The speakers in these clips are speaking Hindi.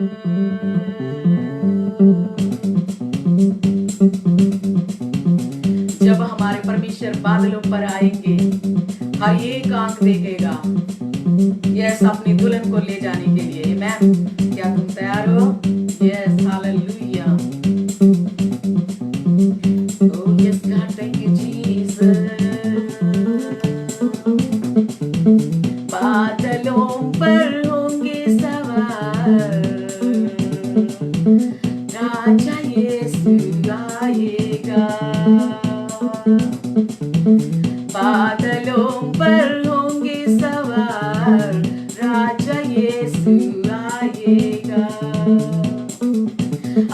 जब हमारे परमेश्वर बादलों पर आएंगे, हर एक आंख देखेगा यस अपनी दुल्हन को ले जाने के लिए। मैम, क्या तुम तैयार हो? Yes, hallelujah. Oh yes God, thank you Jesus. बादलों पर होंगे सवार, राजा यीशु आएगा। बादलों पर होंगे सवार, राजा यीशु आएगा।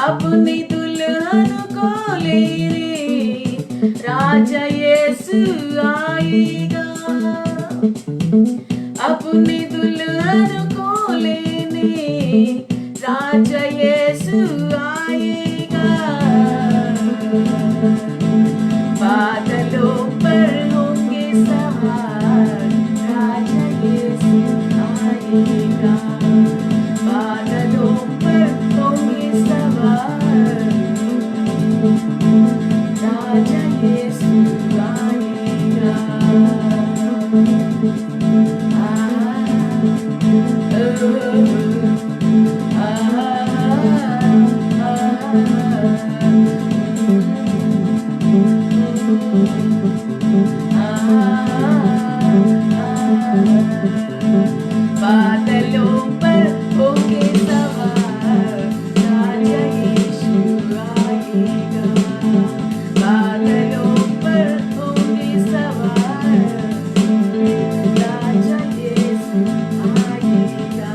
अपनी दुल्हन को लेने राजा यीशु आएगा। अपनी दुल्हन को लेने राजा यीशु आएगा। बादलों पर होंगे सवार, राजा यीशु आएगा। बादलों पर होंगे सवार, राजा यीशु आएगा। बादलों पर होंगे सवार, राजा यीशु आएगा। बादलों पर होंगे सवार, राजा यीशु आएगा।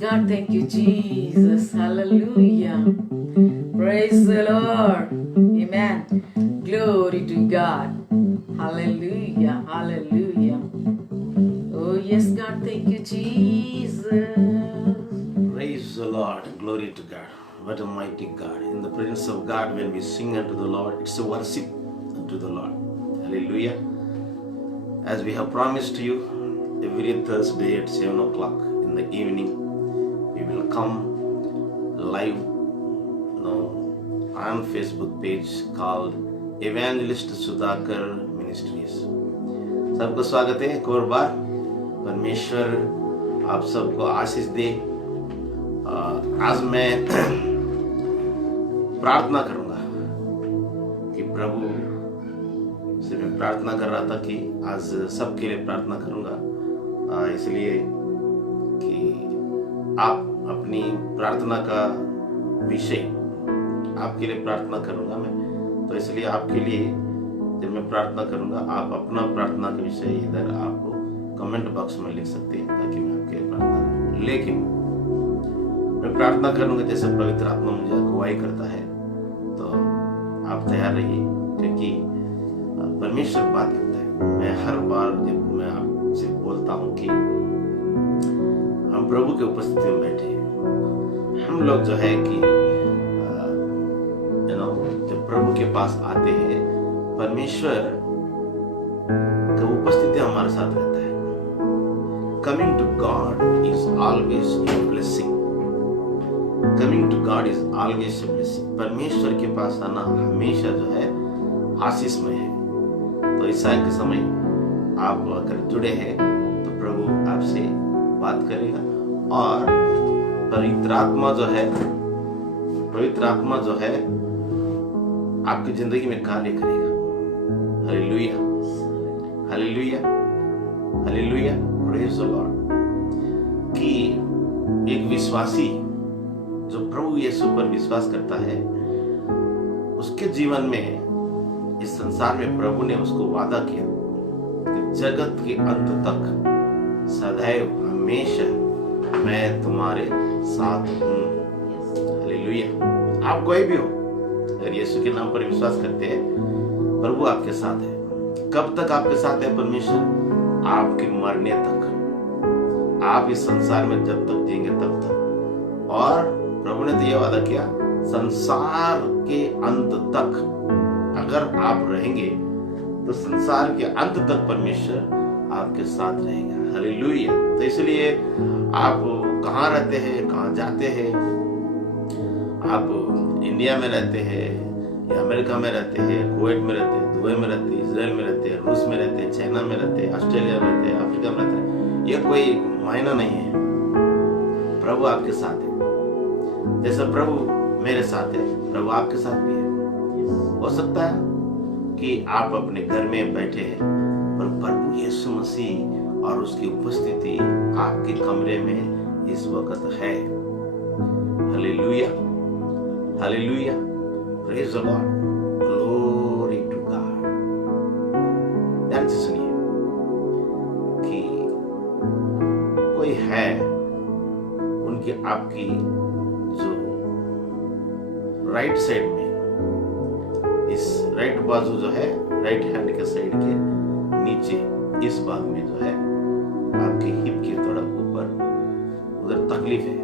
God, thank you, Jesus. Hallelujah. Praise the Lord. Amen. Glory to God. Hallelujah. Hallelujah. Oh, yes, God, thank you, Jesus. Praise the Lord. Glory to God. What a mighty God. In the presence of God, when we sing unto the Lord, it's a worship unto the Lord. Hallelujah. As we have promised to you, every Thursday at 7 o'clock in the evening, we will come live on Facebook page called Evangelist Sudhakar Ministries. सबको स्वागत है एक और बार। परमेश्वर आप सबको आशीष दे। आज मैं प्रार्थना करूंगा कि प्रभु से मैं प्रार्थना कर रहा था कि आज सबके लिए प्रार्थना करूंगा, इसलिए कि आप अपनी प्रार्थना का विषय आपके लिए प्रार्थना करूंगा मैं, तो इसलिए आपके लिए जब मैं प्रार्थना करूंगा आप अपना प्रार्थना का विषय इधर आप कमेंट बॉक्स में लिख सकते हैं ताकि मैं आपके लिए प्रार्थना करूं। लेकिन मैं प्रार्थना करूंगा जैसे पवित्र आत्मा मुझे अगुवाई करता है, तो आप तैयार रहिए, क्योंकि परमेश्वर बात करता है। मैं हर बार जब मैं आपसे बोलता हूँ कि हम प्रभु के उपस्थिति में बैठे हैं, हम लोग जो है कि जब प्रभु के पास आते हैं, परमेश्वर का उपस्थिति हमारे साथ रहता है। Coming to God is always a blessing. Coming to God is always a blessing. परमेश्वर के पास आना हमेशा जो है आशीषमय है। तो इस साल के समय आप अगर जुड़े हैं तो प्रभु आपसे बात करेगा और पवित्र आत्मा जो है आपकी जिंदगी में कार्य करेगा। Hallelujah, hallelujah, hallelujah, praise the Lord. कि एक विश्वासी जो प्रभु यीशु पर विश्वास करता है, उसके जीवन में इस संसार में प्रभु ने उसको वादा किया कि जगत के अंत तक सदैव हमेशा मैं तुम्हारे साथ हूं। हालेलुया। आप कोई भी हो, अगर यीशु के नाम पर विश्वास करते हैं, प्रभु आपके साथ है। कब तक आपके साथ है परमेश्वर? आपके मरने तक। आप इस संसार में जब तक जिएंगे तब तक। और प्रभु ने तो यह वादा किया, संसार के अंत तक अगर आप रहेंगे तो संसार के अंत तक परमेश्वर आपके साथ रहेगा। हालेलुया। तो इसलिए आप कहाँ रहते हैं, कहाँ जाते हैं, आप इंडिया में रहते हैं या अमेरिका में रहते हैं, कुवैत में रहते हैं, दुबई में रहते हैं, इजराइल में रहते हैं, रूस में रहते हैं, चाइना में रहते हैं, ऑस्ट्रेलिया में रहते हैं, अफ्रीका में रहते हैं, ये कोई मायना नहीं है। प्रभु आपके साथ है। जैसा प्रभु मेरे साथ है, प्रभु आपके साथ भी है। हो सकता है कि आप अपने घर में बैठे हैं, पर प्रभु यीशु मसीह और उसकी उपस्थिति आपके कमरे में इस वक्त है। Hallelujah, hallelujah, praise the Lord, glory to God. ध्यान से सुनिए कि कोई है, उनकी आपकी जो राइट साइड में, इस राइट बाजू जो है, राइट हैंड के साइड के नीचे इस भाग में जो है आपकी हिप के थोड़ा ऊपर उधर तकलीफ है,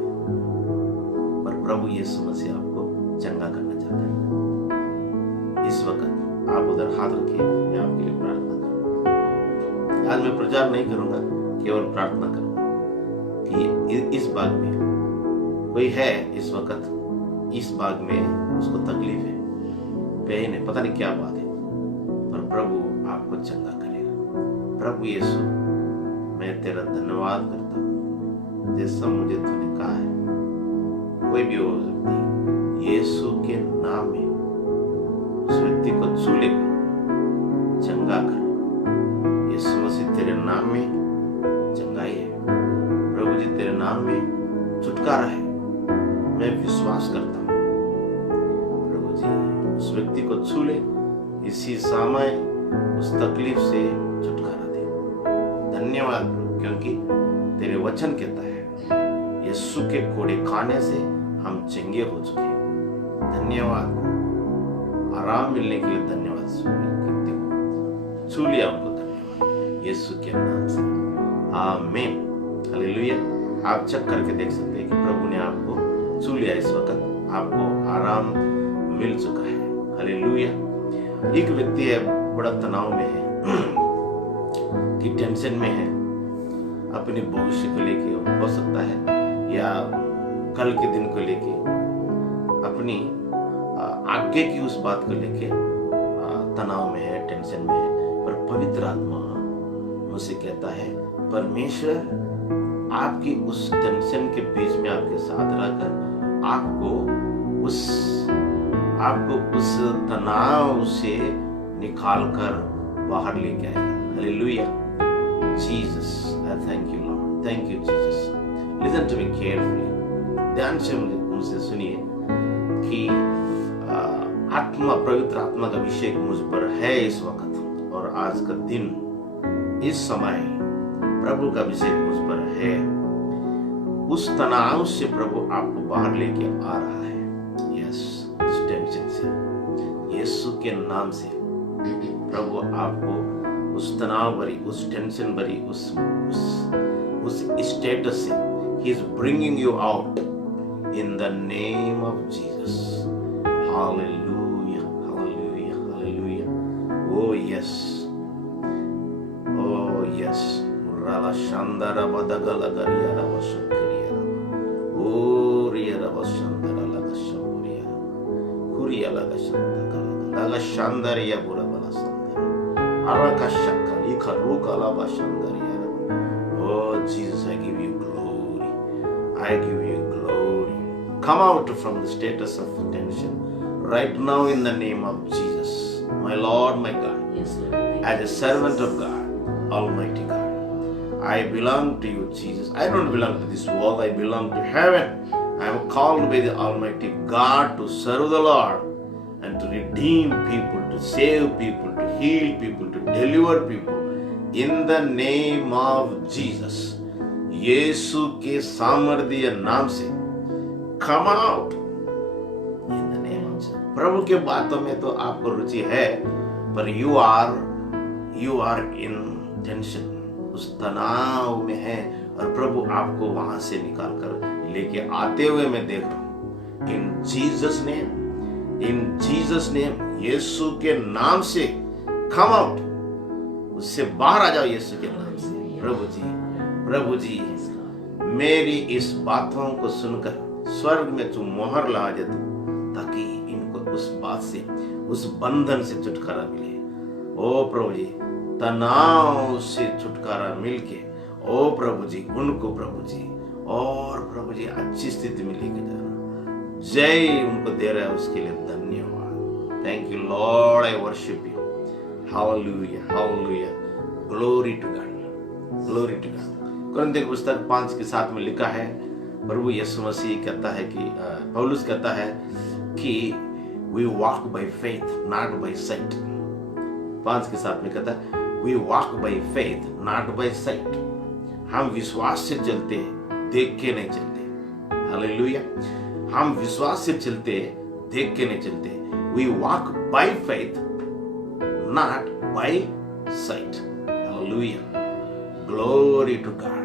पर प्रभु यीशु मसीह आपको चंगा करना चाहता है। इस वक्त आप उधर हाथ रखिए, मैं आपके लिए प्रार्थना करूंगा। आज मैं प्रचार नहीं करूंगा, केवल प्रार्थना करूंगा कि इस भाग में कोई है, इस वक्त इस भाग में उसको तकलीफ है, पेन है, पता नहीं क्या बात है, पर प्रभु आपको चंगा करेगा। प्रभु यीशु, मैं तेरा धन्यवाद करता हूँ, जैसा मुझे तूने कहा है, कोई भी हो सकती है, यीशु के नाम में उस व्यक्ति को छू ले, चंगा कर। यीशु मसीह तेरे नाम में चंगाई है, प्रभु जी तेरे नाम में छुटकारा है। मैं विश्वास करता हूँ प्रभु जी उस व्यक्ति को छू ले, इसी समय उस तकलीफ से छुटकारा दे। धन्यवाद प्रभु, क्योंकि तेरे वचन कहता है यीशु के कोड़े खाने से हम चंगे हो चुके हैं। धन्यवाद, आराम मिलने के लिए धन्यवाद। छू लिया उनको, धन्यवाद यीशु के नाम से, आमीन, हालेलुया। आप चेक करके देख सकते हैं कि प्रभु ने आपको छू लिया, इस वक्त आपको आराम मिल चुका है, हालेलुया। एक व्यक्ति है, बड़ा तनाव में है कि टेंशन में है, अपने भविष्य को लेके हो सकता है, या कल के दिन को लेके, अपनी आगे की उस बात को लेके तनाव में है, टेंशन में है। पर पवित्र आत्मा मुझसे कहता है, परमेश्वर आपकी उस टेंशन के बीच में आपके साथ रहकर आपको उस तनाव से निकाल कर बाहर लेके आएगा, hallelujah. Jesus, I thank you Lord, thank you Jesus. Listen to me carefully, ध्यान से मुझसे सुनिए कि आत्मा, पवित्र आत्मा का अभिषेक मुझ पर है इस वक्त, और आज का दिन, इस समय प्रभु का अभिषेक मुझ पर है। उस तनाव से प्रभु आपको बाहर लेके आ रहा है, यस, उस टेंशन से, यीशु के नाम से प्रभु आपको उस तनाव भरी, उस टेंशन भरी, उस स्टेटस से he is bringing you out in the name of Jesus. Hallelujah, hallelujah, hallelujah. Oh yes, oh yes. Rala Shandara Badagala Gariara Vasakriya. Oh Riera Vasandara Lagashamuriya. Kuriya Lagashandaka. Lagashandariya Burabala Sandara. Arakashaka Ikaruka Labashandariya. Oh Jesus, I give you glory. I give you glory. Come out from the status of tension right now in the name of Jesus, my Lord, my God. Yes, Lord. As a servant of God, Almighty God, I belong to you, Jesus. I don't belong to this world, I belong to heaven. I am called by the Almighty God to serve the Lord and to redeem people, to save people, to heal people, to deliver people in the name of Jesus. यीशु के सामर्थ्य नाम से come out in the name of Jesus. प्रभु के बातों में तो आपको रुचि है, पर you are in tension, उस तनाव में है, और प्रभु आपको वहां से निकाल कर लेके आते हुए मैं देख रहा हूं। इन जीसस नेम, यीशु के नाम से come out, उससे बाहर आ जाओ यीशु के नाम से। प्रभु जी मेरी इस बातों को सुनकर स्वर्ग में तू मोहर लगा दे, ताकि इनको उस बात से, उस बंधन से छुटकारा मिले। ओ प्रभु जी, तनाव से छुटकारा मिलके, ओ प्रभु जी, उनको प्रभु जी, और प्रभु जी अच्छी स्थिति में लेके जाना। जय उनको दे रहा है, उसके लिए धन्यवाद। Thank you Lord, I worship you. Hallelujah, hallelujah, glory to God, glory to God. कुरिन्थियों की पुस्तक 5:7 में लिखा है, प्रभु यीशु मसीह कहता है कि पौलुस कहता है कि we walk by faith not by sight। 5:7 में कहता है we walk by faith not by sight। हम विश्वास से चलते, देख के नहीं चलते। हालेलुया, हम विश्वास से चलते, देख के नहीं चलते। we walk by faith not by sight। Hallelujah, glory to God।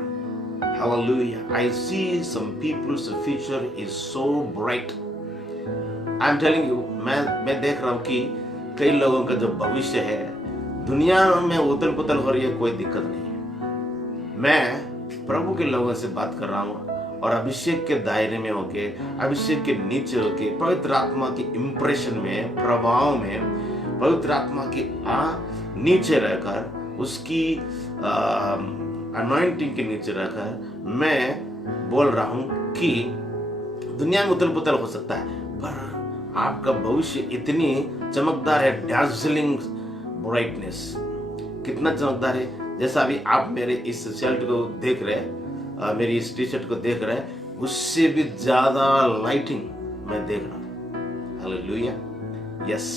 Hallelujah, I see some people's future is so bright। I'm telling you, मैं देख रहा हूँ कि कई लोगों का जो भविष्य है, दुनिया में उथल पुथल हो रही है, कोई दिक्कत नहीं है। मैं प्रभु के लोगों से बात कर रहा हूँ, और अभिषेक के दायरे में होके, अभिषेक के नीचे होके, पवित्र आत्मा की इंप्रेशन में, प्रभाव में, पवित्र आत्मा के नीचे रहकर, उसकी अनॉइंटिंग के नीचे रहकर मैं बोल रहा हूं कि दुनिया में उथल पुथल हो सकता है, पर आपका भविष्य इतनी चमकदार है, डैज़लिंग ब्राइटनेस। कितना चमकदार है, जैसा अभी आप मेरे इस शर्ट को देख रहे हैं, मेरी इस टी शर्ट को देख रहे हैं, उससे भी ज्यादा लाइटिंग मैं देख रहा हूं। Hallelujah, yes.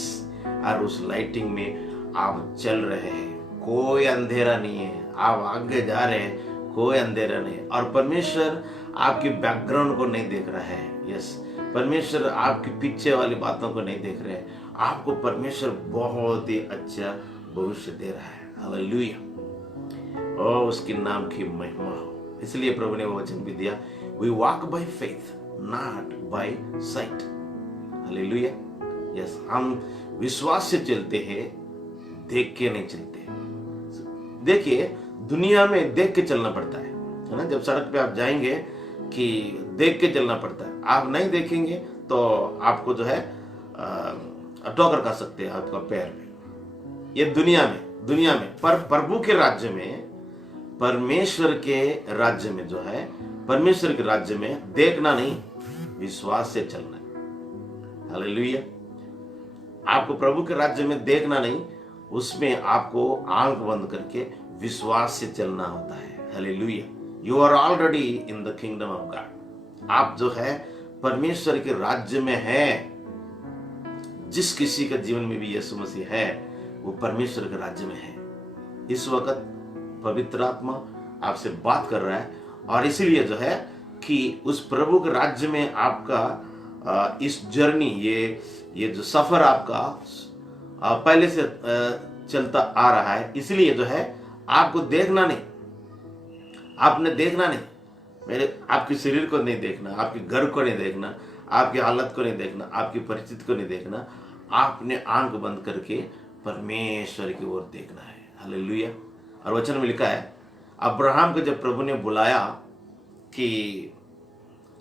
और उस लाइटिंग में आप चल रहे हैं, कोई अंधेरा नहीं है, आप आगे जा रहे हैं, कोई अंधेरा नहीं। और परमेश्वर आपके बैकग्राउंड को नहीं देख रहा है। यस, परमेश्वर आपके पीछे वाली बातों को नहीं देख रहे हैं। आपको परमेश्वर बहुत ही अच्छा भविष्य दे रहा है। हालेलुया। और उसके नाम की महिमा हो। इसलिए प्रभु ने वो वचन भी दिया, we walk by faith not by sight. Hallelujah. Yes, हम विश्वास से चलते हैं, देख के नहीं चलते। देखिए, दुनिया में देख के चलना पड़ता है ना। जब सड़क पे आप जाएंगे कि देख के चलना पड़ता है। आप नहीं देखेंगे तो आपको जो है ठोकर खा सकते हैं आपका पैर में। ये दुनिया में पर प्रभु के राज्य में, परमेश्वर के राज्य में जो है, परमेश्वर के राज्य में देखना नहीं, विश्वास से चलना है। हालेलुया। आपको प्रभु के राज्य में देखना नहीं, उसमें आपको आंख बंद करके विश्वास से चलना होता है। Hallelujah. You are already in the kingdom of God. आप जो है परमेश्वर के राज्य में है। जिस किसी का जीवन में भी यीशु मसीह है, वो परमेश्वर के राज्य में है। इस वक्त पवित्र आत्मा आपसे बात कर रहा है, और इसीलिए जो है कि उस प्रभु के राज्य में आपका इस जर्नी, ये जो सफर आपका पहले से चलता आ रहा है। इसलिए जो है आपको देखना नहीं, आपने देखना नहीं, मेरे आपके शरीर को नहीं देखना, आपके घर को नहीं देखना, आपकी हालत को नहीं देखना, आपकी परिस्थिति को नहीं देखना। आपने आंख बंद करके परमेश्वर की ओर देखना है। हालेलुया। और वचन में लिखा है, अब्राहम को जब प्रभु ने बुलाया कि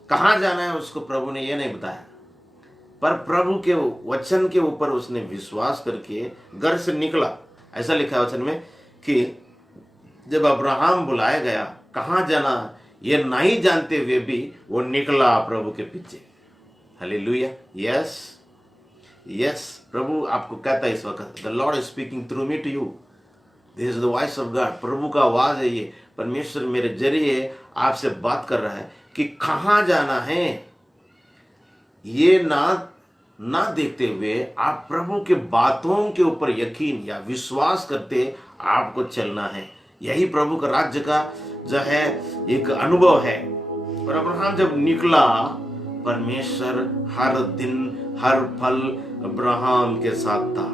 कहाँ जाना है, उसको प्रभु ने यह नहीं बताया, पर प्रभु के वचन के ऊपर उसने विश्वास करके घर से निकला। ऐसा लिखा है वचन में कि जब अब्राहम बुलाया गया, कहाँ जाना ये नहीं जानते हुए भी वो निकला प्रभु के पीछे। हालेलुया। यस यस, प्रभु आपको कहता है इस वक्त, the Lord is speaking through me to you. This is the voice of God. प्रभु का आवाज है ये। परमेश्वर मेरे जरिए आपसे बात कर रहा है कि कहाँ जाना है, ये ना देखते हुए आप प्रभु के बातों के ऊपर यकीन या विश्वास करते आपको चलना है। यही प्रभु का राज्य का जो है एक अनुभव है। और अब्राहम जब निकला, परमेश्वर हर दिन हर पल अब्राहम के साथ था।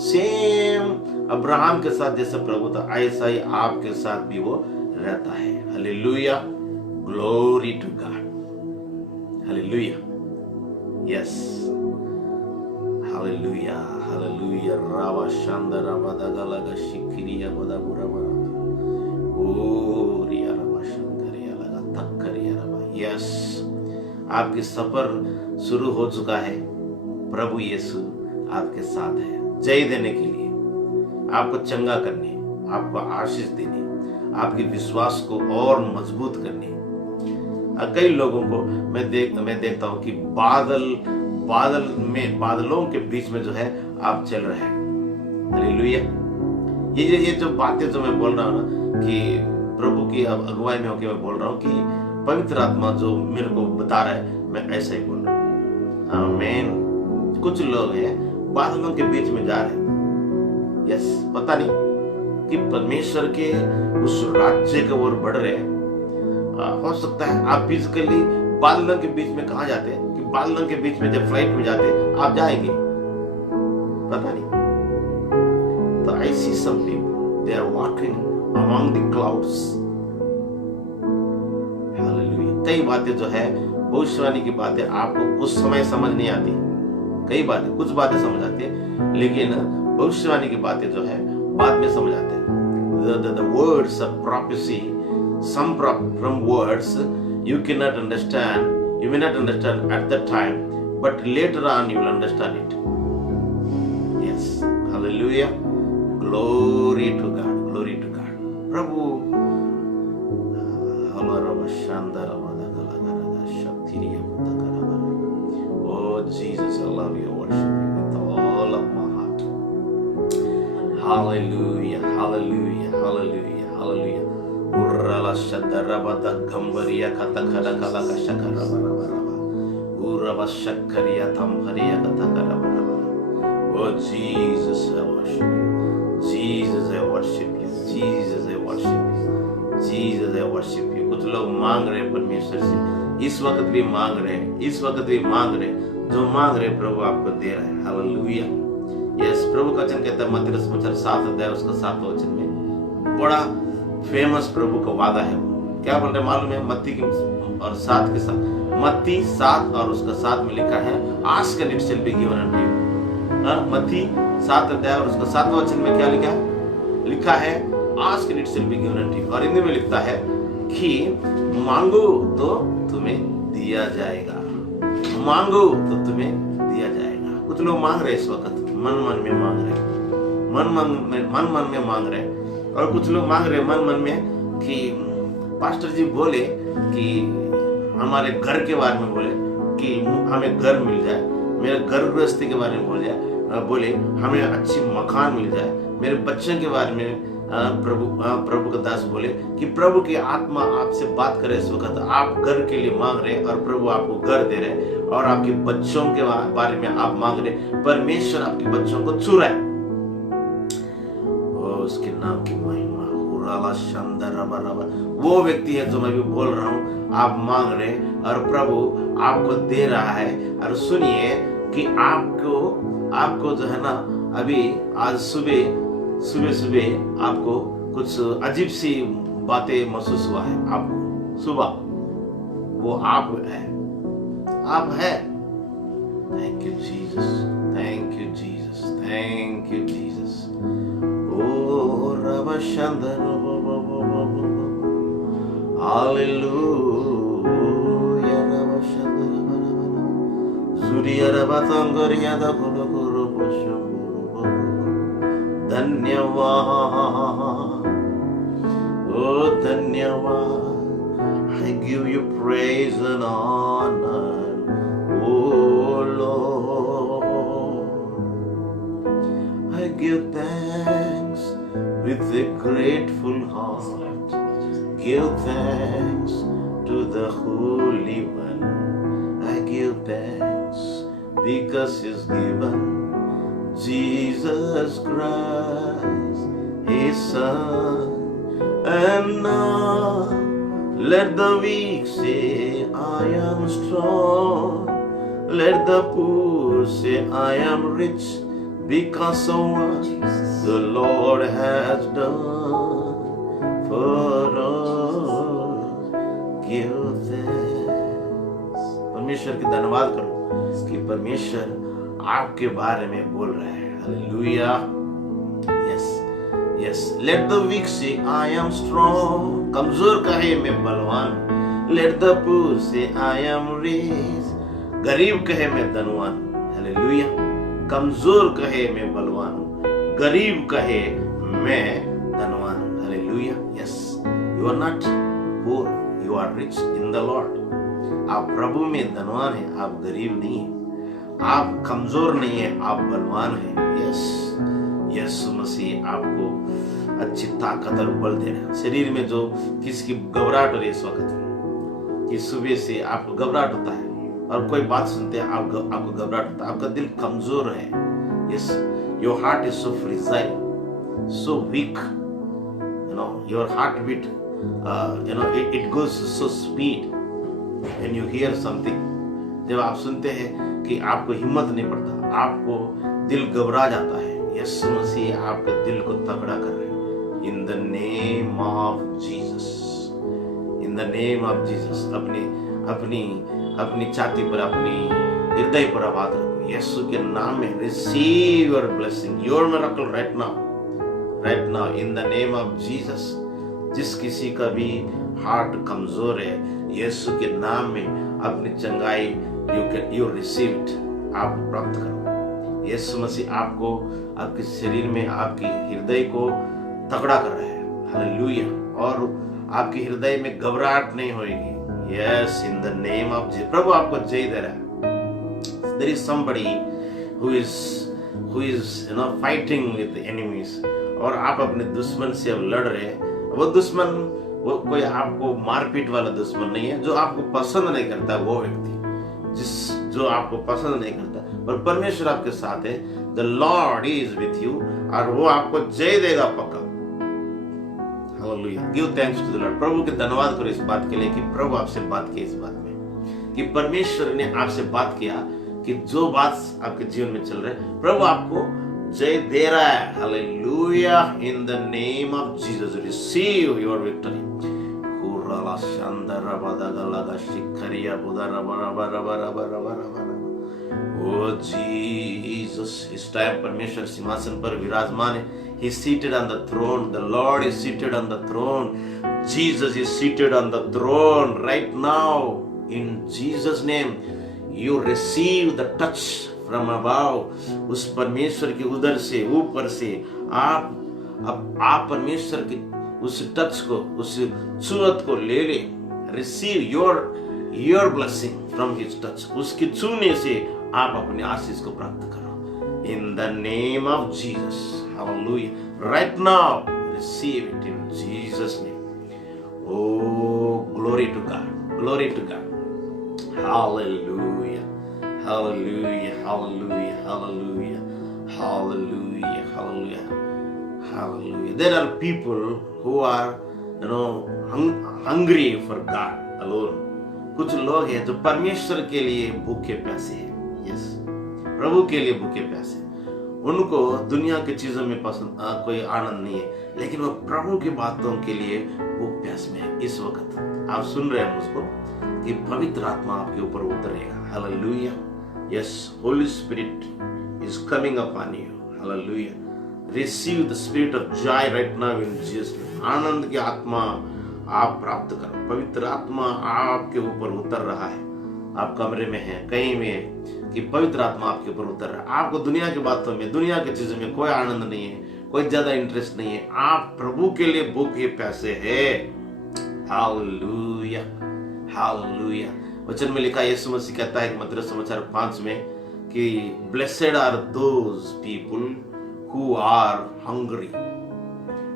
सेम अब्राहम के साथ जैसे प्रभु था, ऐसा ही आपके साथ भी वो रहता है। Hallelujah. Glory to God. Hallelujah. Yes, hallelujah hallelujah. रावा शांदरा बदगलगा शिकिरिया बदगुरबरा ओरिया रावा शंकरिया लगा तक्करिया रावा। यस, आपकी सफर शुरू हो चुका है। प्रभु यीशु आपके साथ है, जय देने के लिए, आपको चंगा करने, आपको आशीष देने, आपके विश्वास को और मजबूत करने। कई लोगों को मैं देखता हूं कि बादलों के बीच में जो है आप चल रहे हैं। हालेलुया। ये जो बातें जो मैं बोल रहा हूं ना, कि प्रभु की अगुवाई में होकर मैं बोल रहा हूं कि पवित्र आत्मा जो मेरे को बता रहा है, मैं ऐसा ही बोल रहा हूं। आमीन। कुछ लोग हैं बादलों के बीच में जा रहे हैं। यस, पता नहीं कि परमेश्वर के उस राज्य की ओर बढ़ रहे हैं। हो सकता है आप फिजिकली बादलों के बीच में कहाँ जाते हैं, कि बादलों के बीच में जब फ्लाइट में जाते आप जाएंगे, पता नहीं। तो I see some people, they are walking among the clouds. Hallelujah. कई बातें जो है भविष्यवाणी की बातें आपको उस समय समझ नहीं आती। कई बातें, कुछ बातें समझ आती है, लेकिन भविष्यवाणी की बातें जो है बाद में समझ आते हैं। The words of prophecy, some from words you cannot understand, you may not understand at that time, but later on you will understand it. Yes, hallelujah, glory to God, glory to God. Prabhu, oh Jesus, I love you, worship you with all of my heart. Hallelujah, hallelujah, hallelujah, hallelujah. Urrala shadarabata gambariya katakala kala kashakara barabara. Urraba shakariya tamhariya katakara barabara. Oh Jesus, I worship you. Jesus, I worship you. Jesus, I worship you. Jesus I worship you. कुछ लोग मांग रहे हैं परमेश्वर से, इस वक्त भी मांग रहे हैं, इस वक्त भी मांग रहे हैं, जो मांग रहे प्रभु आपको दे रहा है। हालेलुया। यस, प्रभु का वचन कहता है मत्ती समाचार 7 अध्याय उसका 7वां वचन में बड़ा फेमस प्रभु का वादा है। क्या बोल रहे मालूम है? मत्ती के और 7 के साथ, मत्ती 7 और उसका 7 में लिखा है ask and it shall be given unto you. मत्ती 7 अध्याय और उसका 7वां वचन में क्या लिखा है ask and it shall be given unto you. और हिंदी में लिखता है कि मांगो तो तुम्हें दिया जाएगा, मांगो तो तुम्हें दिया जाएगा। कुछ लोग मांग रहे इस वक्त, मन में मांग रहे, मन में मांग रहे, और कुछ लोग मांग रहे मन में कि पास्टर जी बोले कि हमारे घर के बारे में बोले कि हमें घर मिल जाए, मेरे घर गृहस्थी के बारे में बोले हमें अच्छी मकान मिल जाए, मेरे बच्चों के बारे में प्रभु का दास बोले कि प्रभु की आत्मा आपसे बात करे इस वक्त। आप घर के लिए मांग रहे और प्रभु आपको घर दे रहे, और आपके बच्चों के बारे में आप मांग रहे, परमेश्वर आपके बच्चों को छू रहा है। उसके नाम की महिमा। वो व्यक्ति है जो मैं भी बोल रहा हूँ, आप मांग रहे और प्रभु आपको दे रहा है। और सुनिए कि आपको जो है ना, अभी आज सुबह आपको कुछ अजीब सी बातें महसूस हुआ है। आपको सुबह वो आप है। Thank you Jesus, thank you Jesus, thank you Jesus. ओ रब शंदर हालेलुया रब शंदर सूर्य रब तंगरिया द गुलो पुष्प। धन्यवाद, oh धन्यवाद, I give you praise and honor, oh Lord. I give thanks with a grateful heart, give thanks to the Holy One. I give thanks because He's given Jesus Christ, His Son. And now let the weak say, I am strong. Let the poor say, I am rich, because of what the Lord has done for us. Give thanks. परमेश्वर की धन्यवाद करो कि परमेश्वर आपके बारे में बोल रहे हैं। Hallelujah. Yes, let the weak say I am strong, कमजोर कहे मैं बलवान। लेट द पुअर से आई एम रिच, गरीब कहे मैं धनवान। हालेलुया। कमजोर कहे मैं बलवान, गरीब कहे मैं धनवान। Hallelujah. Yes, you are not poor, you are rich in the Lord. आप प्रभु में धनवान हैं, आप गरीब नहीं हैं। आप कमजोर नहीं है, आप बलवान हैं। यीशु मसीह आपको अच्छी ताकत और बल दे रहा है। शरीर में जो किसकी घबराहट हो रही है इस वक्त, कि सुबह से आपको घबराहट होता है और कोई बात सुनते हैं आपको घबराहट होता है, आपका दिल कमजोर है। Yes, your heart is so fragile, so weak, your heart beat, it goes so speed when you hear something. जब आप सुनते हैं कि आपको हिम्मत नहीं पड़ता, आपको दिल घबरा जाता है। यीशु मसीह आपके दिल को तगड़ा कर रहे हैं। इन the name of Jesus, in the name of Jesus. अपनी छाती पर, अपनी हृदय पर आवाज रखो। यीशु के नाम में receive your blessing, your miracle right now in the name of Jesus. जिस किसी का भी हार्ट कमजोर है, यीशु के नाम में अपनी चंगाई you receive it, आप प्राप्त करो। यीशु मसीह आपको आपके शरीर में, आपके हृदय को तगड़ा कर रहा है। हालेलुया। और आपके हृदय में घबराहट नहीं होगी। Yes, in the name of Jesus. प्रभु आपको जय दे रहा है। There is somebody who is fighting with the enemies, और आप अपने दुश्मन से अब लड़ रहे हैं। वो दुश्मन वो कोई आपको मारपीट वाला दुश्मन नहीं है, जो आपको पसंद नहीं करता वो व्यक्ति, जो आपको पसंद नहीं करता, पर परमेश्वर आपके साथ है। The Lord is with you, और वो आपको जय देगा पक्का। Hallelujah, give thanks to the Lord. प्रभु के धन्यवाद करो इस बात के लिए कि प्रभु आपसे बात की इस बात में, कि परमेश्वर ने आपसे बात किया, कि जो बात आपके जीवन में चल रहा है प्रभु आपको जय दे रहा है। Hallelujah, in the name of Jesus receive your victory. कुराला शांदरा बदगला शिखरिया बुदरा बरा बरा बरा बरा बरा। ओ जीसस, इस टाइम परमेश्वर सिंहासन पर विराजमान है। He is seated on the throne. The Lord is seated on the throne. Jesus is seated on the throne right now. In Jesus' name, you receive the touch from above. उस परमेश्वर के उधर से, ऊपर से आप परमेश्वर के उस टच को, उस छुअत को ले ले। Receive your blessing from His touch. उसके छूने से आप अपने आशीष को प्राप्त करो। In the name of Jesus. Hallelujah. Right now, receive it in Jesus' name. Oh, glory to God. Glory to God. Hallelujah. Hallelujah. Hallelujah. Hallelujah. Hallelujah. Hallelujah. Hallelujah. There are people who are, hungry for God alone. कुछ लोग हैं जो परमेश्वर के लिए भूखे प्यासे हैं। यस, प्रभु के लिए भूखे प्यासे। उनको दुनिया की चीजों में पसंद कोई आनंद नहीं है, लेकिन वो प्रभु की बातों के लिए भूख प्यास में है। इस वक्त आप सुन रहे हैं मुझको कि पवित्र आत्मा आपके ऊपर उतरेगा। Hallelujah. Yes, Holy Spirit is coming upon you. Hallelujah. Receive the spirit of joy right now in Jesus. आनंद की आत्मा आप प्राप्त करो। पवित्र आत्मा आपके ऊपर उतर रहा है। आप कमरे में हैं, कहीं में, कि पवित्र आत्मा आपके ऊपर उतर रहा है। आपको दुनिया की बातों में, दुनिया की चीजों में कोई आनंद नहीं है, कोई ज्यादा इंटरेस्ट नहीं है। आप प्रभु के लिए भूखे प्यासे हैं। Hallelujah, hallelujah. वचन में लिखा, यीशु मसीह कहता है मत्ती समाचार 5 में कि blessed are those people who are hungry,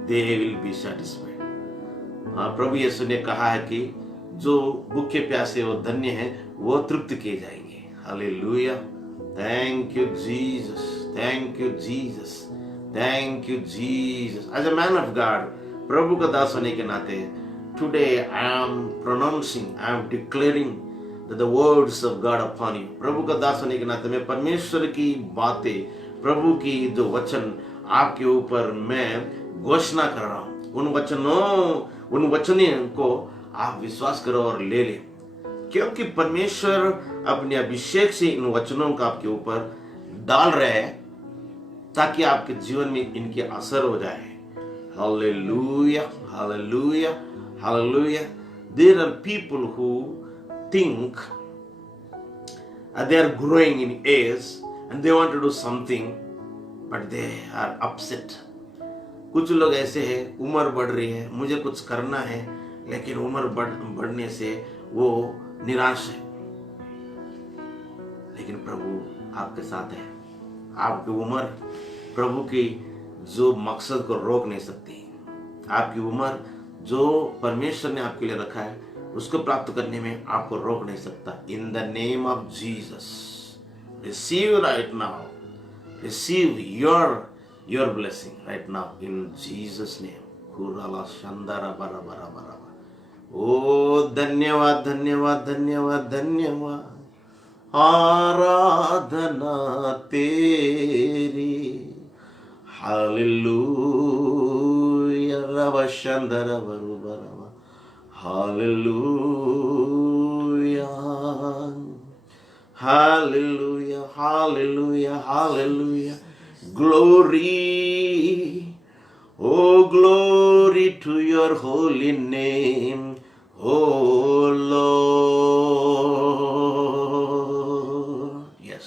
they will be satisfied. प्रभु यीशु ने कहा है कि जो भूखे प्यासे वो धन्य हैं, वो तृप्त किए जाएंगे। Hallelujah. Thank you Jesus, thank you Jesus, thank you Jesus. As a man of God, प्रभु का दास होने के नाते today I am pronouncing, I am declaring the words of God upon you. प्रभु का दास होने के नाते मैं परमेश्वर की बातें, प्रभु की जो वचन आपके ऊपर मैं घोषणा कर रहा हूं। उन वचनों को आप विश्वास करो और ले ले, क्योंकि परमेश्वर अपने अभिषेक से इन वचनों का आपके ऊपर डाल रहे हैं ताकि आपके जीवन में इनके असर हो जाए। Hallelujah, hallelujah, hallelujah. There are people who think they are growing in age and they want to do something but they are upset. कुछ लोग ऐसे हैं, उम्र बढ़ रही है, मुझे कुछ करना है, लेकिन उम्र बढ़ने से वो निराश है। लेकिन प्रभु आपके साथ है। आपकी उम्र प्रभु की जो मकसद को रोक नहीं सकती। आपकी उम्र जो परमेश्वर ने आपके लिए रखा है उसको प्राप्त करने में आपको रोक नहीं सकता। In the name of Jesus, receive right now, receive your blessing right now in Jesus name. कुराला शांदारा बरा बरा बरा। ओ धन्यवाद, धन्यवाद, धन्यवाद, धन्यवाद। आराधना तेरी। हालेलुया, रव शंदर बरु Barwa. Hallelujah, hallelujah, hallelujah, hallelujah. Glory, oh glory to your holy name, oh Lord. Yes,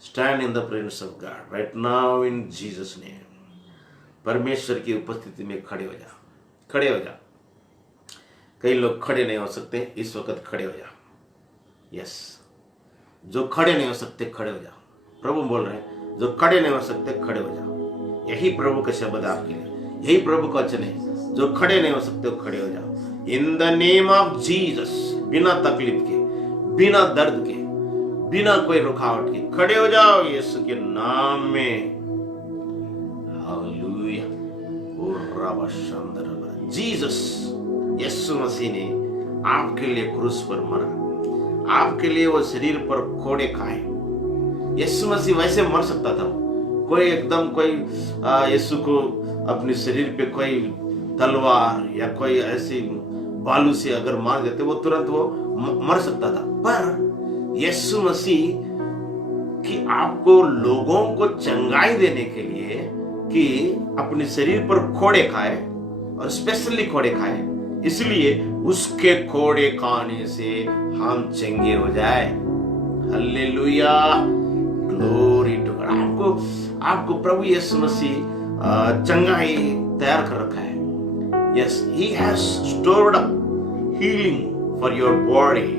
stand in the presence of God right now in Jesus name. परमेश्वर की उपस्थिति में खड़े हो जा, खड़े हो जा। कई लोग खड़े नहीं हो सकते, इस वक्त खड़े हो जा। यस, जो खड़े नहीं हो सकते खड़े हो जा। प्रभु बोल रहे हैं, जो खड़े नहीं हो सकते खड़े हो जा। यही प्रभु का शब्द आपके लिए, यही प्रभु का वचन है। जो खड़े नहीं हो सकते वो खड़े हो जाओ। इन द नेम ऑफ जीसस, बिना तकलीफ के, बिना दर्द के, बिना कोई रुकावट के खड़े हो जाओ यीशु के नाम में। हालेलुया। जीसस, यीशु मसीह ने आपके लिए क्रूस पर मरा, आपके लिए वो शरीर पर कोड़े खाए। यीशु मसीह वैसे मर सकता था, कोई एकदम कोई यीशु को अपने शरीर पे कोई तलवार या कोई ऐसी बालू से अगर मार देते वो तुरंत वो मर सकता था। पर यीशु मसीह कि आपको लोगों को चंगाई देने के लिए कि अपने शरीर पर कोड़े खाए और स्पेशली कोड़े खाए, इसलिए उसके कोड़े खाने से हम चंगे हो जाए। Hallelujah, glory to God. आपको प्रभु यीशु मसीह चंगाई तैयार कर रखा है। Yes, he has stored up healing for your body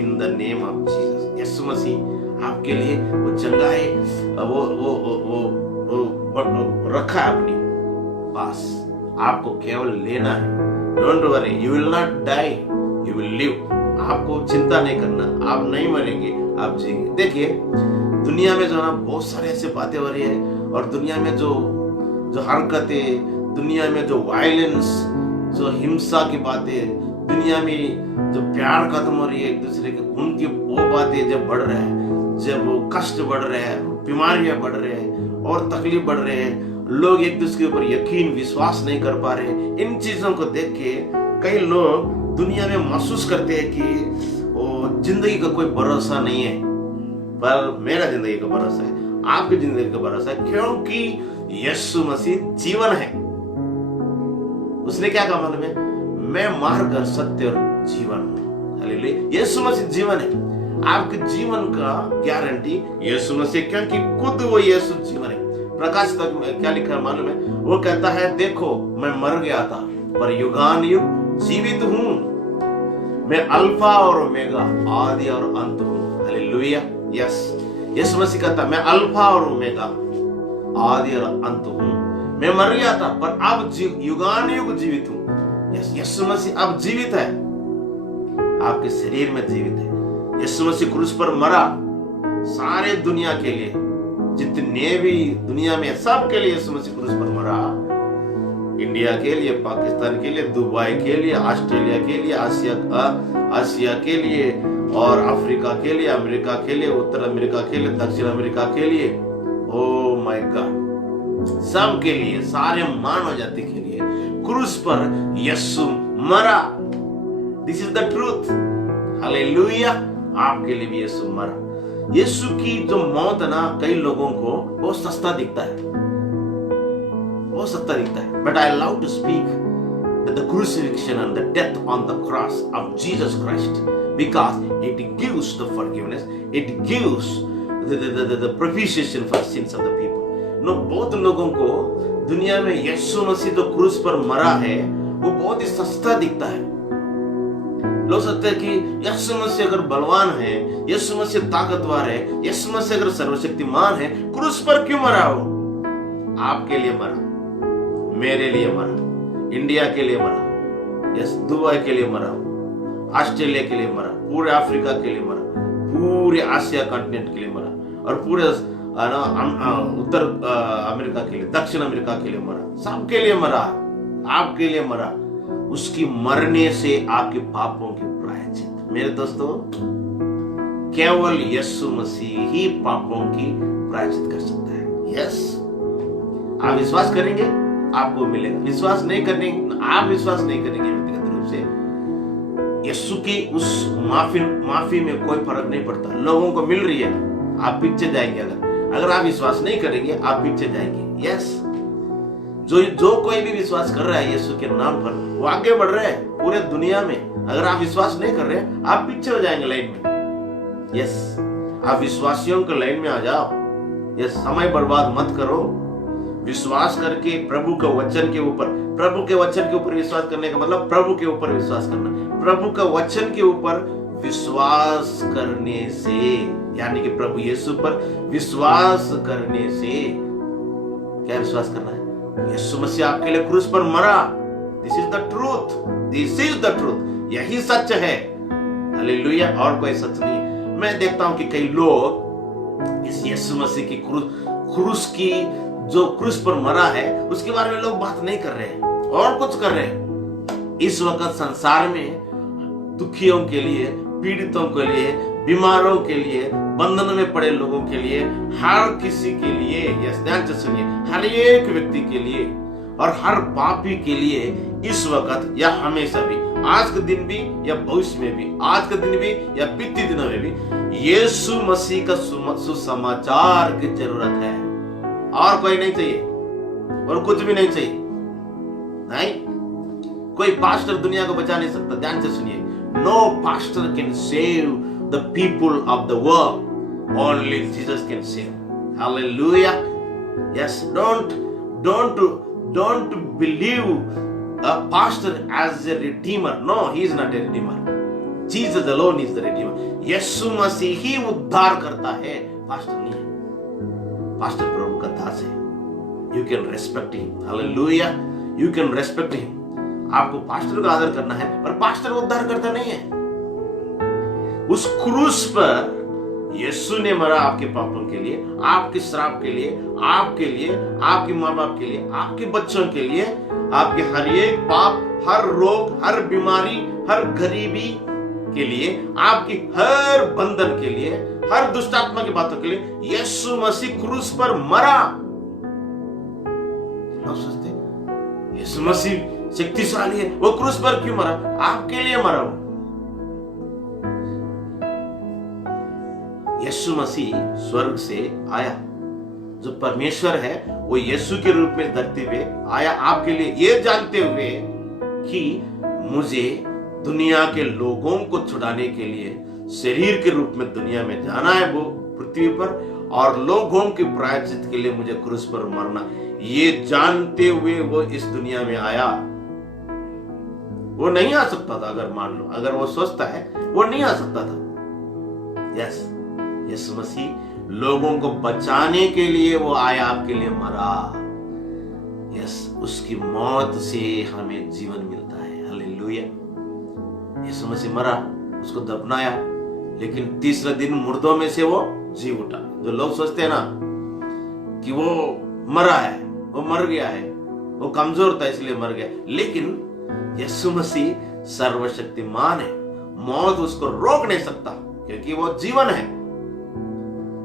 in the name of Jesus. यीशु मसीह आपके लिए वो चंगाई वो रखा है अपनी पास, आपको केवल लेना है। Don't worry, you will not die, you will live. आपको चिंता नहीं करना, आप नहीं मरेंगे, आप जिएंगे। देखिए दुनिया में जो ना बहुत सारे ऐसे बातें हो रही है, और दुनिया में जो हरकतें, दुनिया में जो वायलेंस, जो हिंसा की बातें, दुनिया में जो प्यार खत्म हो रही है एक दूसरे के, उनकी वो बातें जब बढ़ रहे हैं, जब वो कष्ट बढ़ रहे हैं, बीमारियां बढ़ रहे हैं और तकलीफ बढ़ रहे हैं, लोग एक दूसरे के ऊपर यकीन विश्वास नहीं कर पा रहे। इन चीजों को देख के कई लोग दुनिया में महसूस करते हैं कि वो जिंदगी का कोई भरोसा नहीं है। पर मेरा जिंदगी का भरोसा है, आपकी जिंदगी का भरोसा है, क्योंकि यीशु मसीह जीवन है। उसने क्या कहा मालूम है? मैं मार्ग और सत्य और जीवन हूं। हालेलुया, यीशु मसीह जीवन है। आपके जीवन का गारंटी यीशु मसीह, क्योंकि खुद वो यीशु जीवन है। प्रकाश तक में क्या लिखा है मालूम है? वो कहता है, देखो मैं मर गया था पर युगान युग जीवित हूं, मैं अल्फा और ओमेगा, आदि और अंत हूं। हालेलुया, यस, यीशु मसीह कहता मैं अल्फा और ओमेगा, आदि और अंत हूं। मैं मर गया था पर अब युगान युग जीवित हूं। यस, यीशु मसीह अब जीवित है, आपके शरीर में जीवित है। यीशु मसीह क्रूस पर मरा सारे दुनिया के लिए, जितने भी दुनिया में सब के लिए यीशु मसीह क्रूस पर मरा। इंडिया के लिए, पाकिस्तान के लिए, दुबई के लिए, ऑस्ट्रेलिया के लिए, आसिया के लिए और अफ्रीका के लिए, अमेरिका के लिए, उत्तर अमेरिका के लिए, दक्षिण अमेरिका के लिए, ओ माय गॉड, सब के लिए, सारे मानव जाति के लिए क्रूस पर यीशु मरा। This is the truth. Hallelujah, आपके लिए भी यीशु मरा। यीशु की जो मौत है ना, कई लोगों को बहुत सस्ता दिखता है, बहुत सस्ता दिखता है, but I love to speak the crucifixion and the death on the cross of Jesus Christ, because it gives the forgiveness, it gives the propitiation for sins of the people. No, बहुत लोगों को दुनिया में यीशु मसीह जो क्रूस पर मरा है वो बहुत ही सस्ता दिखता है। लोग सोचते हैं कि यीशु मसीह अगर बलवान है, यीशु मसीह ताकतवर है, यीशु मसीह अगर सर्वशक्तिमान है, क्रूस पर क्यों मरा? वो आपके लिए मरा, मेरे लिए मरा, इंडिया के लिए मरा, यस, दुबई के लिए मरा, ऑस्ट्रेलिया के लिए मरा, पूरे अफ्रीका के लिए मरा, पूरे आसिया कॉन्टिनेंट के लिए मरा, और पूरे उत्तर अमेरिका के लिए, दक्षिण अमेरिका के लिए मरा, सबके लिए मरा, आपके लिए मरा। उसकी मरने से आपके पापों की प्रायश्चित। मेरे दोस्तों, केवल यीशु मसीह ही पापों की प्रायश्चित कर सकता है। यस, आप विश्वास करेंगे आपको मिलेगा, विश्वास नहीं करेंगे, आप विश्वास नहीं करेंगे व्यक्तिगत रूप से, यीशु की उस माफी में कोई फर्क नहीं पड़ता। लोगों को मिल रही है, आप पीछे जाएंगे। अगर आप विश्वास नहीं करेंगे, आप पीछे जाएंगे। यस, जो कोई भी विश्वास कर रहा है यीशु के नाम पर, वो आगे बढ़ रहा है पूरे दुनिया में। अगर आप विश्वास नहीं कर रहे, आप पीछे हो जाएंगे लाइन में। यस, आप विश्वासियों के लाइन में आ जाओ। यस, समय बर्बाद मत करो, विश्वास करके प्रभु के वचन के ऊपर, प्रभु के वचन के ऊपर विश्वास करने का मतलब प्रभु के ऊपर विश्वास करना। प्रभु का वचन के ऊपर विश्वास करने से, यानी कि प्रभु यीशु पर विश्वास करने से, क्या विश्वास करना है? यीशु मसीह आपके लिए क्रूस पर मरा। This is the truth, this is the truth, यही सच है। हालेलुया, और कोई सच नहीं। मैं देखता हूं कि कई लोग इस यीशु मसीह की क्रूस की जो क्रूस पर मरा है उसके बारे में लोग बात नहीं कर रहे हैं और कुछ कर रहे हैं। इस वक्त संसार में दुखियों के लिए, पीड़ितों के लिए, बीमारों के लिए, बंधन में पड़े लोगों के लिए, हर किसी के लिए, ध्यान से सुनिए, हर एक व्यक्ति के लिए और हर पापी के लिए इस वक्त या हमेशा भी, आज के दिन भी या भविष्य में भी, आज के दिन भी या बीते दिनों में भी यीशु मसीह का सुसमाचार की जरूरत है। और कोई नहीं चाहिए और कुछ भी नहीं चाहिए। नहीं, कोई पास्टर दुनिया को बचा नहीं सकता। ध्यान से सुनिए, no pastor can save the people of the world, only Jesus can save. Hallelujah. Yes, don't believe a pastor as a redeemer. No, he is not a redeemer. Jesus alone is the redeemer. यीशु मसीह ही उद्धार करता है, पास्टर नहीं है। पास्टर प्रभु का दास है। You can respect him. Hallelujah. You can respect him. आपको पास्टर का आदर करना है, पर पास्टर उद्धार करता नहीं है। उस क्रूस पर यीशु ने मरा आपके पापों के लिए, आपके श्राप के लिए, आपके माँ बाप के लिए, आपके बच्चों के लिए, आपके हर एक पाप, हर रोग, हर बीमारी, हर गरीबी के लिए, आपकी हर बंधन के लिए, हर दुष्ट आत्मा की बातों के लिए यीशु मसीह क्रूस पर मरा। आप सोचते यीशु मसीह शक्तिशाली है, वो क्रूस पर क्यों मरा? आपके लिए मरा वो। यीशु मसीह स्वर्ग से आया, जो परमेश्वर है वो यीशु के रूप में धरती पे आया आपके लिए, ये जानते हुए कि मुझे दुनिया के लोगों को छुड़ाने के लिए शरीर के रूप में दुनिया में जाना है वो पृथ्वी पर, और लोगों के प्रायश्चित के लिए मुझे क्रूस पर मरना, ये जानते हुए वो इस दुनिया में आया। वो नहीं आ सकता था, अगर मान लो, अगर वो सोचता है वो नहीं आ सकता था। यस, यीशु मसीह लोगों को बचाने के लिए वो आया, आपके लिए मरा। यस, उसकी मौत से हमें जीवन मिलता है। हालेलुया। यीशु मसीह मरा, उसको दफनाया, लेकिन तीसरे दिन मुर्दों में से वो जी उठा। जो लोग सोचते हैं ना कि वो मरा है, वो मर गया है, वो कमजोर था इसलिए मर गया, लेकिन यीशु मसीह सर्वशक्तिमान है, मौत उसको रोक नहीं सकता क्योंकि वो जीवन है।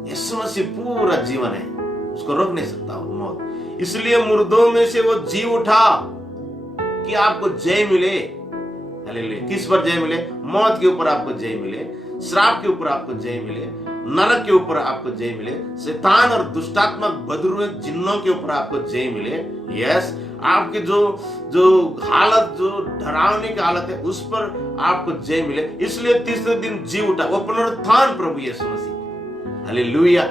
यीशु मसीह पूरा जीवन है, उसको रोक नहीं सकता वो मौत, इसलिए मुर्दों में से वो जी उठा कि आपको जय मिले। हालेलुया। किस पर जय मिले? मौत के ऊपर आपको जय मिले, श्राप के ऊपर आपको जय मिले, नरक के ऊपर आपको जय मिले, शैतान और दुष्टात्मक बदरुए जिन्नों के ऊपर आपको जय मिले। यस, आपकी जो हालत, जो डरावने की हालत है, उस पर आपको जय मिले, इसलिए तीसरे दिन जी उठा। वो पुनरुत्थान प्रभु यीशु मसीह। हालेलुया।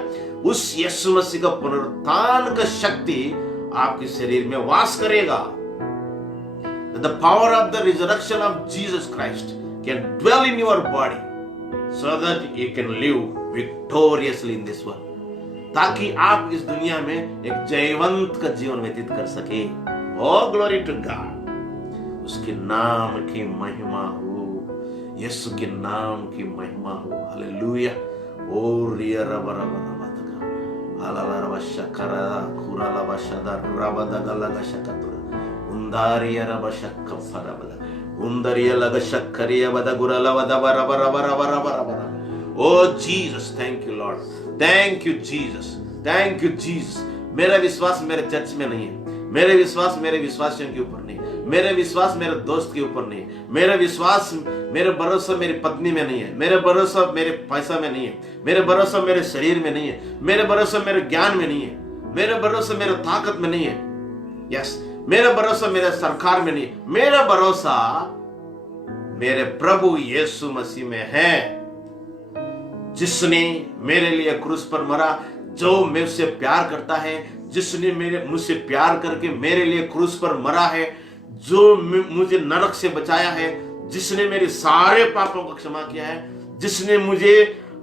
उस यीशु मसीह का पुनरुत्थान का शक्ति आपके शरीर में वास करेगा। The power of the resurrection of Jesus Christ can dwell in your body so that you can live victoriously in this world, ताकि आप इस दुनिया में एक जयवंत का जीवन व्यतीत कर सके। Oh, glory to God। उसके नाम की महिमा हो, यीशु के नाम की महिमा हो। हालेलुया। ओ रिया रबा रबा रबा तका हालाला रबा शकरा खुराला बशदा रबदा गलगा शकतुरा उंदारिया रबा शक्का फरबदा उंदरिया लगा शक्करिया बदा गुराला बदा बरा बरा बरा बरा बरा बरा। Oh Jesus, thank you Lord, thank you Jesus, thank you Jesus. मेरा विश्वास मेरे चर्च में नहीं है, मेरे विश्वास मेरे विश्वासियों के ऊपर नहीं, मेरे विश्वास मेरे दोस्त के ऊपर नहीं, मेरे विश्वास, मेरे भरोसा मेरी पत्नी में नहीं है, मेरे भरोसा मेरे पैसा में नहीं है, मेरे भरोसा मेरे शरीर में नहीं है, मेरे भरोसा मेरे ज्ञान में नहीं है, मेरे भरोसा मेरे ताकत में नहीं है। यस, मेरा भरोसा मेरे सरकार में नहीं, मेरा भरोसा मेरे प्रभु यीशु मसीह में है, जिसने मेरे लिए क्रूस पर मरा, जो मुझसे प्यार करता है, जिसने मुझसे प्यार करके मेरे लिए क्रूस पर मरा है, जो मुझे नरक से बचाया है, जिसने मेरे सारे पापों को क्षमा किया है, जिसने मुझे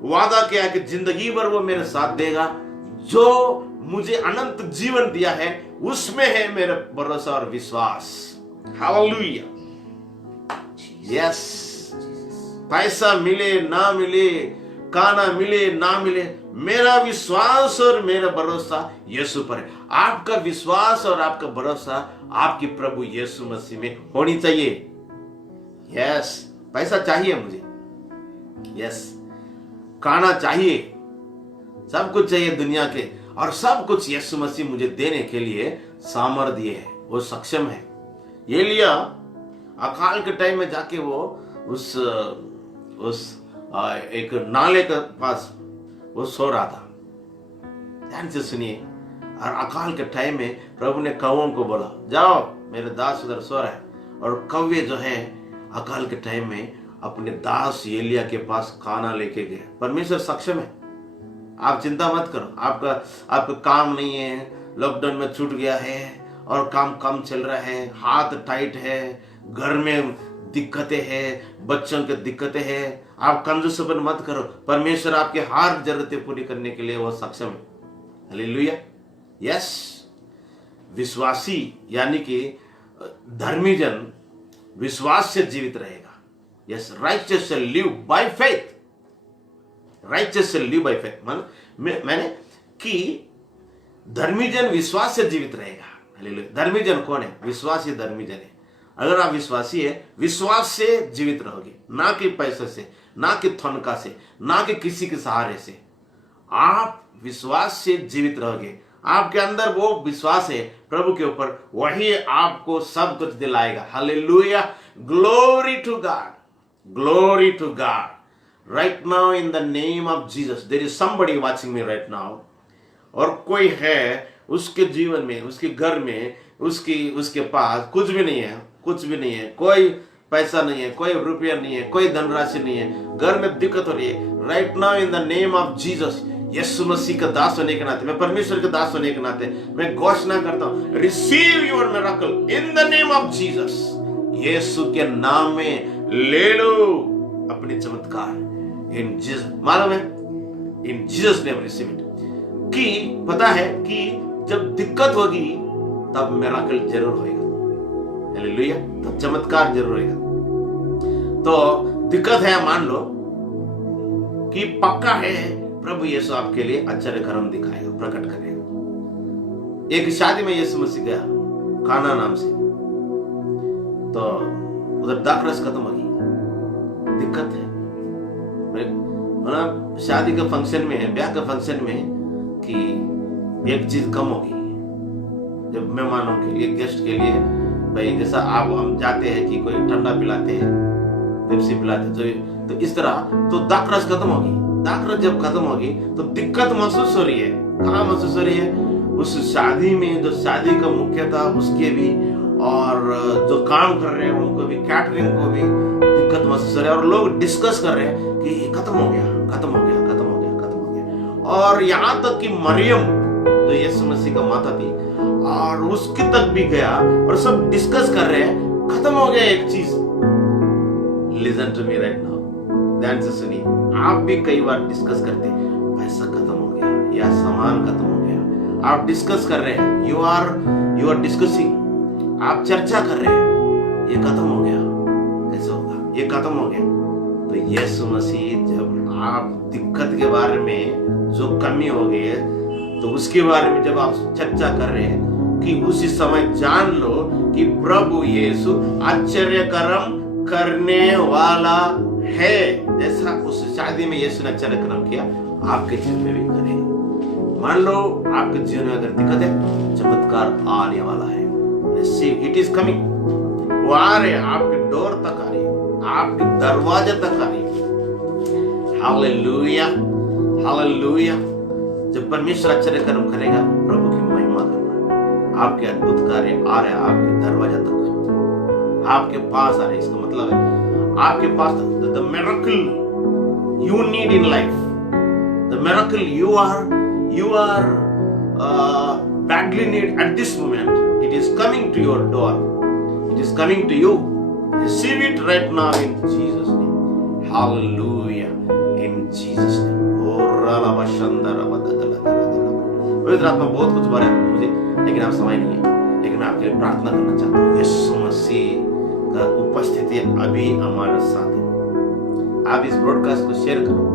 वादा किया कि जिंदगी भर वो मेरे साथ देगा, जो मुझे अनंत जीवन दिया है, उसमें है मेरा भरोसा और विश्वास। हालेलुया। यस, पैसा मिले ना मिले, खाना मिले ना मिले, मेरा विश्वास और मेरा भरोसा यीशु पर है। आपका विश्वास और आपका भरोसा आपकी प्रभु यीशु मसीह में होनी चाहिए। यस, पैसा चाहिए मुझे, यस, खाना चाहिए, सब कुछ चाहिए दुनिया के, और सब कुछ यीशु मसीह मुझे देने के लिए सामर्थ्य है, वो सक्षम है। एलिया अकाल के टाइम में जाके वो उस एक नाले के पास वो सो रहा था। ध्यान से सुनिए। और अकाल के टाइम में प्रभु ने कौवों को बोला, जाओ मेरे दास उधर सो रहा है। और कौवे जो है अकाल के टाइम में अपने दास एलिया के पास खाना लेके गए। परमेश्वर सक्षम है, आप चिंता मत करो। आपका काम नहीं है, लॉकडाउन में छूट गया है और काम कम चल रहा है, हाथ टाइट है, घर में दिक्कतें हैं, बच्चों की दिक्कतें हैं, आप कंजूसपन मत करो। परमेश्वर आपके हर जरूरतें पूरी करने के लिए वो सक्षम है। हालेलुया। यस, विश्वासी यानी कि धर्मी जन विश्वास से जीवित रहेगा। Yes, righteous shall live by faith. Righteous shall live by faith मैंने कि धर्मी जन विश्वास से जीवित रहेगा। हालेलुया। धर्मी जन कौन है? विश्वासी धर्मी जन है। अगर आप विश्वासी है, विश्वास से जीवित रहोगे, ना कि पैसे से, ना कि थनका से, ना कि किसी के सहारे से। आप विश्वास से जीवित रहोगे। आपके अंदर वो विश्वास है प्रभु के ऊपर, वही आपको सब कुछ दिलाएगा। Hallelujah. Glory to God, glory to God. Right now in the name of Jesus, there is somebody watching me right now. और कोई है उसके जीवन में, उसके घर में, उसके पास कुछ भी नहीं है, कुछ भी नहीं है, कोई पैसा नहीं है, कोई रुपया नहीं है, कोई धनराशि नहीं है, घर में दिक्कत हो रही है। Right now in the name of Jesus, यीशु मसीह का दास होने के नाते, मैं परमेश्वर के दास होने के नाते मैं घोषणा करता हूं, receive your miracle in the name of Jesus. यीशु के नाम में ले लो अपने चमत्कार इन जीसस। मालूम है, इन जीसस नेम रिसीव इट। कि पता है कि जब दिक्कत होगी तब मिरेकल जरूर होएगा। हालेलुया। तब चमत्कार जरूर होएगा। तो दिक्कत है, मान लो कि पक्का है प्रभु यीशु आपके लिए आश्चर्य कर्म दिखाएगा, प्रकट करेगा। एक शादी में यीशु मसीह गया काना नाम से, तो उधर दाखरस खत्म हो गई। दिक्कत है, मतलब शादी का फंक्शन में, ब्याह का फंक्शन में कि एक चीज कम होगी। जब मेहमानों के लिए, गेस्ट के लिए, भाई जैसा आप हम जाते हैं कि कोई ठंडा पिलाते हैं, पेप्सी पिलाते हैं, तो इस तरह तो दाखरस खत्म होगी। दाखरस जब खत्म होगी तो दिक्कत महसूस हो रही है। कहाँ महसूस हो रही है? उस शादी में जो शादी का मुख्य था उसके भी, और जो काम कर रहे हैं उनको भी, कैटरिंग को भी दिक्कत महसूस हो रही है। और लोग डिस्कस कर रहे हैं कि खत्म हो गया, खत्म हो गया, खत्म हो गया, खत्म हो गया। और यहाँ तक कि मरियम जो यीशु मसीह का माता थी, और उसकी तक भी गया और सब डिस्कस कर रहे हैं, खत्म हो गया एक चीज। Listen to me right now, ध्यान से सुनिए। आप भी कई बार डिस्कस करते हैं, पैसा खत्म हो गया या सामान खत्म हो गया, आप डिस्कस कर रहे हैं, यू आर डिस्कसिंग, आप चर्चा कर रहे हैं, ये खत्म हो गया, कैसे होगा, ये खत्म हो गया। तो यीशु मसीह जब आप दिक्कत के बारे में, जो कमी हो गई है, तो उसके बारे में जब आप चर्चा कर रहे हैं, कि उसी समय जान लो कि प्रभु यीशु आश्चर्य कर्म करने वाला है। जैसा उस शादी में यीशु ने आश्चर्य कर्म किया, आपके जीवन में भी करेगा। मान लो आपके जीवन में अगर दिक्कत है, चमत्कार आने वाला है। It is coming. वो आ रहे, आपके डोर तक आ रही है, आपके दरवाजे तक आ रही है। Hallelujah, hallelujah. जब परमेश्वर आश्चर्य कर्म करेगा, प्रभु की महिमा करना, आपके अद्भुत कार्य आ रहे हैं आपके दरवाजा तक, आपके पास आ रहे। इसका मतलब है आपके पास the miracle you need in life, the miracle you are badly need at this moment, it is coming to your door, it is coming to you. Receive it right now in Jesus name. Hallelujah, in Jesus name. पवित्र आत्मा बहुत कुछ बोला है मुझे, लेकिन आप समय नहीं है। लेकिन मैं आपके लिए प्रार्थना करना चाहता हूँ, यीशु मसीह का उपस्थिति अभी हमारे साथ है। आप इस ब्रॉडकास्ट को शेयर करो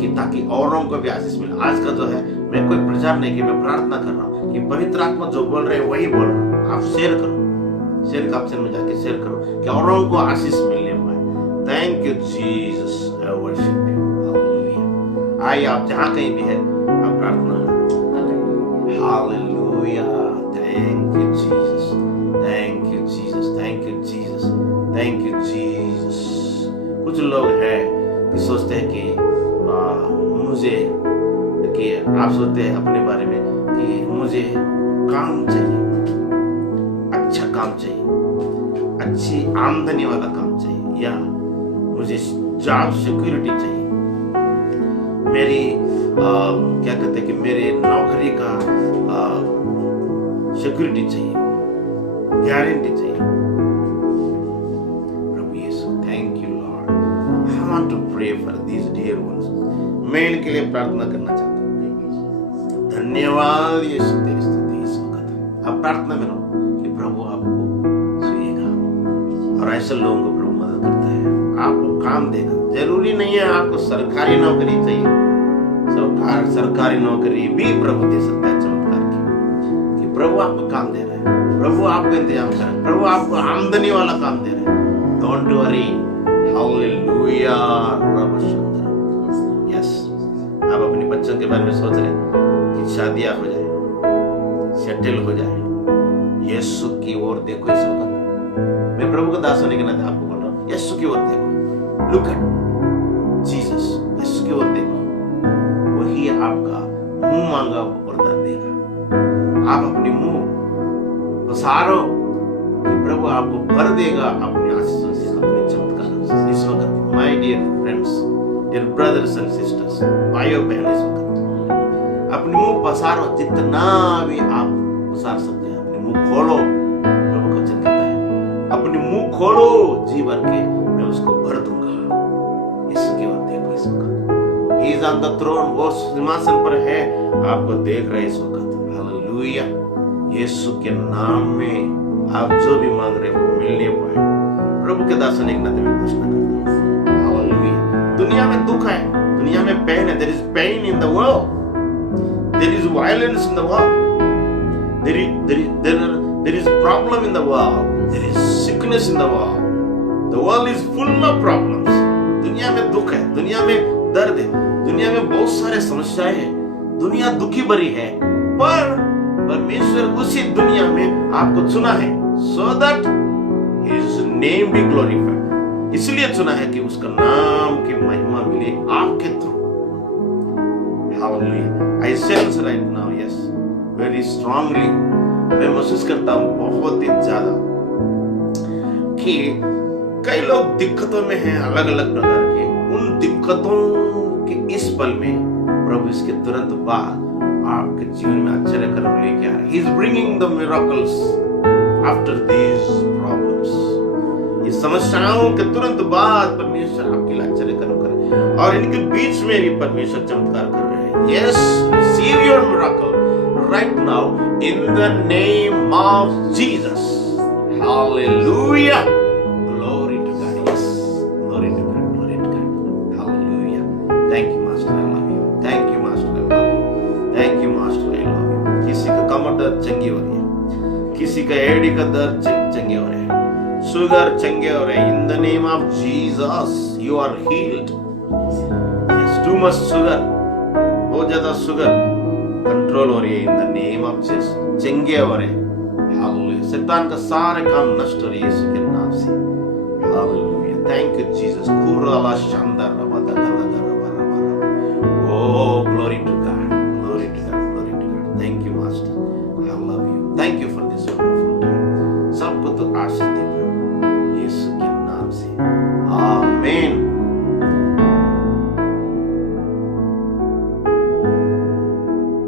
कि ताकि औरों को भी आशीष मिले। आज का जो है, मैं कोई प्रचार नहीं कि मैं प्रार्थना कर रहा हूँ कि पवित्र आत्मा जो बोल रहे हैं वही बोल रहा हूँ। आप शेयर करो, शेयर का ऑप्शन में जाके शेयर करो कि औरों को आशीष मिलने पाए। Thank you Jesus, I worship you, hallelujah. आइए आप जहाँ कहीं भी है आप प्रार्थना करो। Hallelujah, thank you Jesus, thank you Jesus, thank you Jesus, thank you Jesus. कुछ लोग हैं कि सोचते हैं कि मुझे, कि आप सोचते हैं अपने बारे में कि मुझे काम चाहिए, अच्छा काम चाहिए, अच्छी आमदनी वाला काम चाहिए, या मुझे जॉब सिक्योरिटी चाहिए, मेरी क्या कहते हैं कि मेरे नौकरी का सिक्योरिटी चाहिए, गारंटी चाहिए। प्रभु यीशु, thank you Lord, I want to pray for these dear ones. मैं इनके लिए प्रार्थना करना चाहता हूँ। धन्यवाद यीशु, तेरी स्तुति इस वक्त। आप प्रार्थना में रहो कि प्रभु आपको सुनेगा और ऐसे लोगों को प्रभु मदद करता है, आपको काम देगा। जरूरी नहीं है आपको सरकारी नौकरी चाहिए, सरकारी नौकरी भी प्रभु दे सकता है चमत्कार की, कि प्रभु आपको काम दे रहा है, प्रभु आपको इंतजाम कर रहा है, प्रभु आपको आमदनी वाला काम दे रहा है। डोंट वरी, हालेलुया, रब सुंदर। यस, आप अपने बच्चों के बारे में सोच रहे हैं कि शादियां हो जाए, सेटल हो जाए। यीशु की ओर देखो इस वक्त। मैं प्रभु का दास होने के नाते आपको बोल रहा हूँ, यीशु की ओर देखो, लुक एट जीसस, यीशु की ओर देखो, वही आपका मुंह मांगा वरदान देगा। आप अपनी मुंह पसारो कि प्रभु आपको भर देगा अपने आशीषों से, अपने चमत्कारों से। इस वक्त my dear friends, dear brothers and sisters, भाइयों बहन, इस वक्त अपने मुंह पसारो, जितना भी आप पसार सकते हैं। अपने मुंह खोलो, प्रभु का वचन कहता है, अपने मुंह खोलो जी भर के, मैं उसको भर दूंगा। यीशु की ओर देखो इस वक्त। He is on the throne, वो सिंहासन पर है, आपको देख रहे इस वक्त। हालेलुया, यीशु के नाम में आप जो भी मांग रहे हो मिलने पाए। प्रभु के दास होने के नाते मैं घोषणा करता हूँ, हालेलुया। दुनिया में दुख है, दुनिया में पेन है। There is pain in the world, there is violence in the world, there is problem in the world, there is sickness in the world. The world is full of problems. दुनिया में दुख है, दुनिया में दर्द है, दुनिया में बहुत सारे समस्याएं हैं, दुनिया दुखी भरी है। पर परमेश्वर उसी दुनिया में आपको चुना है, so that his name be glorified। इसलिए चुना है कि उसका नाम की महिमा मिले आपके through. Hallelujah, I sense right now, yes, very strongly, मैं महसूस करता हूँ बहुत ही ज्यादा कि कई लोग दिक्कतों में हैं, अलग अलग प्रकार के। उन दिक्कतों के इस पल में प्रभु इसके तुरंत बाद आपके जीवन में आश्चर्य कर्म लेके आ रहा है। He is bringing the miracles after these problems। इस समस्याओं के तुरंत बाद परमेश्वर आपके लिए आश्चर्य कर्म कर रहे हैं, और इनके बीच में भी परमेश्वर चमत्कार कर रहे हैं। Yes, receive your miracle right now in the name of Jesus। Hallelujah, glory to God। Yes, glory to God, glory to God। Hallelujah, thank you Master, I love you, thank you Master, I love you, thank you Master, I love you। किसी का कमर दर्द चंगी हो रही है, किसी का एडी का दर्द चंगे हो रहे हैं, शुगर चंगे हो रहे हैं। In the name of Jesus, you are healed। Yes, too much sugar, बहुत ज्यादा शुगर कंट्रोल हो रही है। In the name of Jesus, चंगे हो रहे हैं। हालेलुया, शैतान का सारे काम नष्ट हो रही है यीशु के नाम से। Hallelujah, thank you Jesus. खुराला शानदार रबा दा दा दा रबा रबा रबा। Oh, glory to God, glory to God, glory to God. Thank you master, I love you, thank you for this wonderful time. सबको तो आशीष दे प्रभु यीशु के नाम से, आमीन।